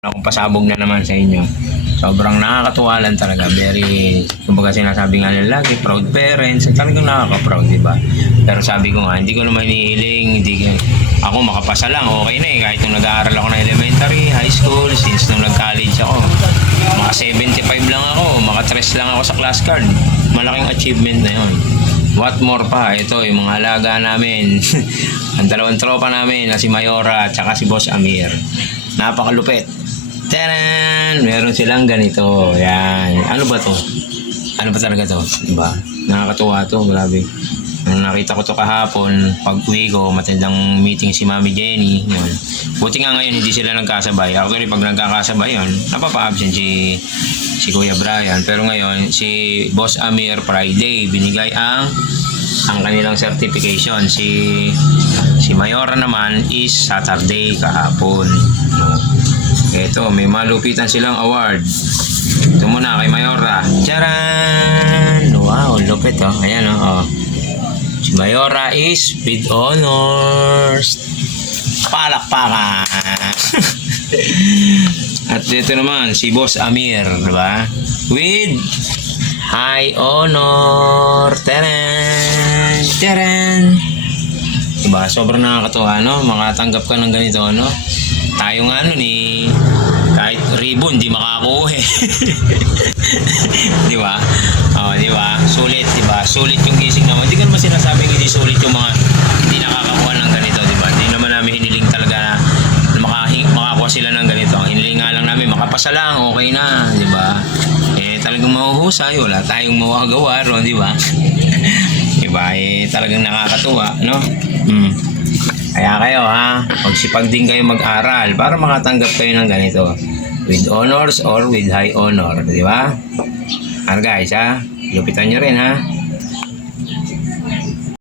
Akong pasabog na naman sa inyo. Sobrang nakakatuwa lang talaga. Very, kumbaga sinasabi nga nila lagi, proud parents. Talagang nakaka-proud, di ba? Pero sabi ko nga, hindi ko naman hinihiling, ako makapasa lang, okay na eh. Kahit nung nag-aaral ako ng elementary, high school, since nung nag-college ako, maka 75 lang ako, maka 3 lang ako sa class card. Malaking achievement na yun. What more pa, ito yung mga alaga namin. Ang dalawang tropa namin na si Mayora at saka si Boss Amir. Napakalupit. Taran! Meron silang ganito. Yan. Ano ba to? Ano ba talaga to? Diba? Nakakatuwa to. Grabe. Nung nakita ko to kahapon, pag uwi ko, matindang meeting si Mami Jenny. Yun. Buti nga ngayon, hindi sila nagkasabay. Actually, pag nagkakasabay yun, napapa-absent si Kuya Brian. Pero ngayon, si Boss Amir Friday, binigay ang kanilang certification. Si Mayora naman is Saturday kahapon. Ito, may malupitan silang award. Ito muna kay Mayora. Charan! Wow, lupit oh. Ayan oh. Si Mayora is with honors. Palakpakan! At dito naman, si Boss Amir, diba? With high honor. Taran! Taran! Diba? Sobrang nakakatuwa, no? Makatanggap ka ng ganito, no? Tayo nga nun eh, kahit ribbon, di makakuha eh. Di ba? Oh, di ba? Sulit, di ba? Sulit yung gising naman. Hindi ka naman sinasabing hindi sulit yung mga hindi nakakakuha ng ganito, di ba? Hindi naman namin hiniling talaga na makakuha sila ng ganito. Ang hiniling nga lang namin, makapasa lang, okay na, di ba? Eh, talagang mahuhusay, wala tayong mawagawa ron, di ba? Di ba? Eh, talagang nakakatuwa, no? Kaya kayo ha, magsipag din kayo mag-aral para makatanggap kayo ng ganito. With honors or with high honor, di ba? Ano guys ha, lupitan nyo rin ha.